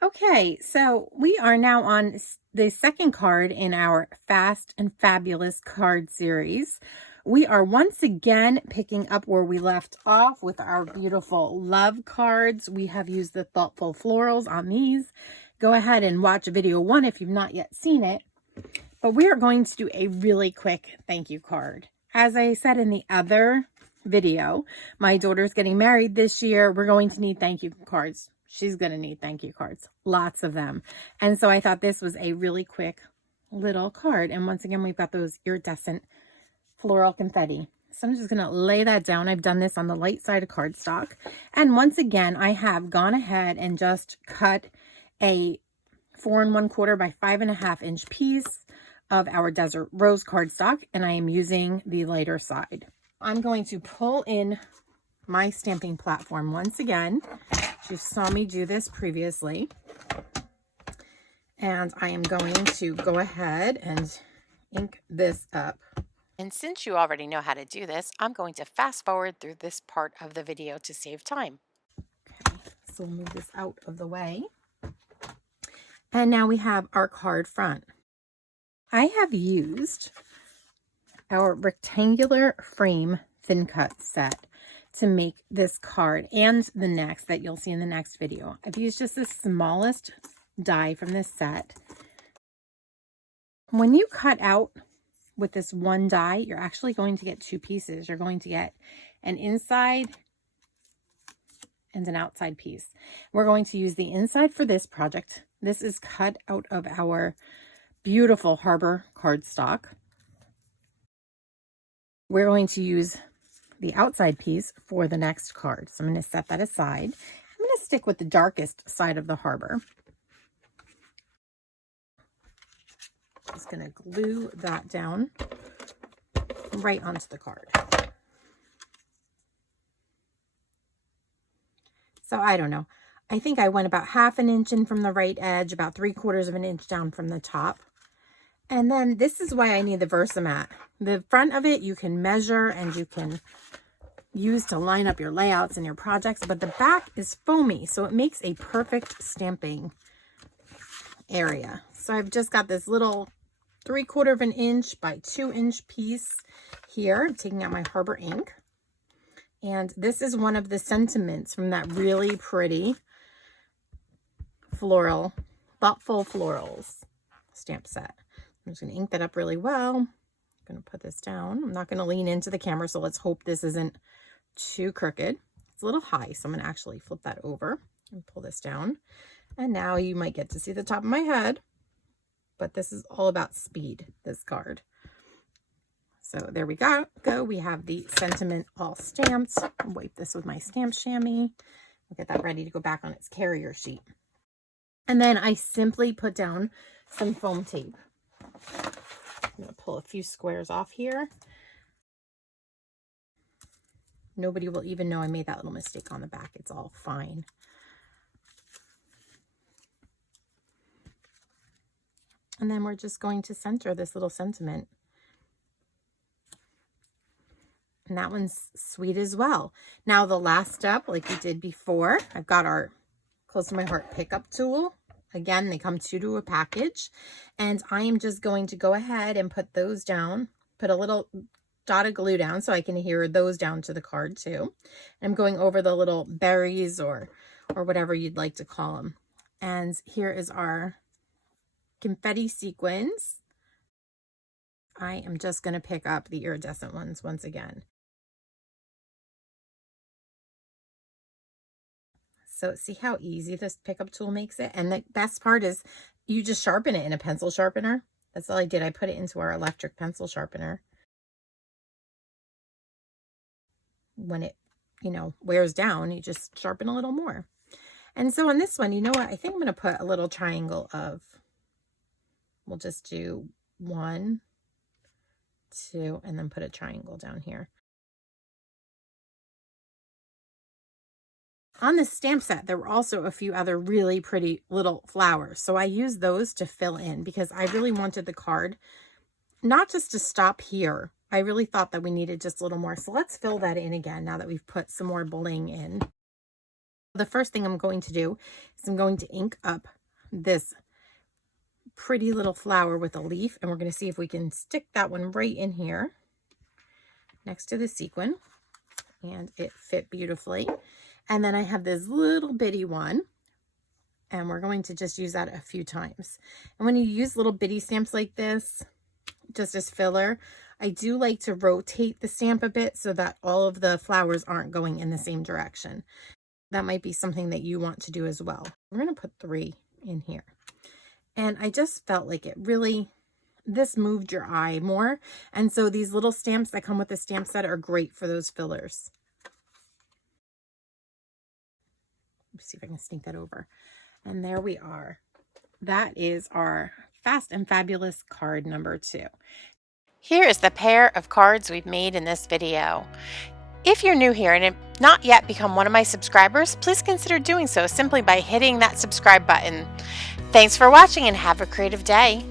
Okay, so we are now on the second card in our Fast and Fabulous card series. We are once again picking up where we left off with our beautiful love cards. We have used the Thoughtful Florals on these. Go ahead and watch video 1 if you've not yet seen it. But we are going to do a really quick thank you card. As I said in the other video, my daughter's getting married this year. We're going to need thank you cards. She's going to need thank you cards, lots of them. And so I thought this was a really quick little card. And once again, we've got those iridescent floral confetti. So I'm just going to lay that down. I've done this on the light side of cardstock. And once again, I have gone ahead and just cut a 4 1/4 by 5.5 inch piece of our Desert Rose cardstock. And I am using the lighter side. I'm going to pull in my stamping platform once again. You saw me do this previously. And I am going to go ahead and ink this up. And since you already know how to do this, I'm going to fast forward through this part of the video to save time. Okay, so we'll move this out of the way. And now we have our card front. I have used our rectangular frame thin cut set to make this card and the next that you'll see in the next video. I've used just the smallest die from this set. When you cut out with this one die, you're actually going to get 2 pieces. You're going to get an inside and an outside piece. We're going to use the inside for this project. This is cut out of our beautiful Harbour cardstock. We're going to use the outside piece for the next card. So I'm going to set that aside. I'm going to stick with the darkest side of the Harbour. Just going to glue that down right onto the card. So I don't know. I think I went about 1/2 inch in from the right edge, about 3/4 inch down from the top. And then this is why I need the Versamat. The front of it you can measure and you can use to line up your layouts and your projects, but the back is foamy, so it makes a perfect stamping area. So I've just got this little 3/4 inch by 2 inch piece here. I'm taking out my Harbour ink. And this is one of the sentiments from that really pretty floral, Thoughtful Florals stamp set. I'm just going to ink that up really well. I'm going to put this down. I'm not going to lean into the camera, so let's hope this isn't too crooked. It's a little high, so I'm going to actually flip that over and pull this down. And now you might get to see the top of my head, but this is all about speed, this card. So there we go. We have the sentiment all stamped. I'll wipe this with my stamp chamois. I'll get that ready to go back on its carrier sheet. And then I simply put down some foam tape. I'm going to pull a few squares off here. Nobody will even know I made that little mistake on the back. It's all fine. And then we're just going to center this little sentiment. And that one's sweet as well. Now the last step, like we did before, I've got our Close to My Heart pickup tool. Again, they come 2 to a package. And I am just going to go ahead and put those down, put a little dot of glue down so I can adhere those down to the card too. And I'm going over the little berries or whatever you'd like to call them. And here is our confetti sequins. I am just going to pick up the iridescent ones once again. So see how easy this pickup tool makes it? And the best part is you just sharpen it in a pencil sharpener. That's all I did. I put it into our electric pencil sharpener. When it, wears down, you just sharpen a little more. And so on this one, you know what? I think I'm going to put a little triangle of, we'll just do 1, 2, and then put a triangle down here. On this stamp set, there were also a few other really pretty little flowers. So I used those to fill in because I really wanted the card not just to stop here. I really thought that we needed just a little more. So let's fill that in again now that we've put some more bling in. The first thing I'm going to do is I'm going to ink up this pretty little flower with a leaf, and we're going to see if we can stick that one right in here next to the sequin, and it fit beautifully. And then I have this little bitty one, and we're going to just use that a few times. And when you use little bitty stamps like this, just as filler, I do like to rotate the stamp a bit so that all of the flowers aren't going in the same direction. That might be something that you want to do as well. We're going to put 3 in here. And I just felt like it really, this moved your eye more. And so these little stamps that come with the stamp set are great for those fillers. Let's see if I can sneak that over. And there we are. That is our Fast and Fabulous card number 2. Here is the pair of cards we've made in this video. If you're new here and have not yet become one of my subscribers, please consider doing so simply by hitting that subscribe button. Thanks for watching and have a creative day.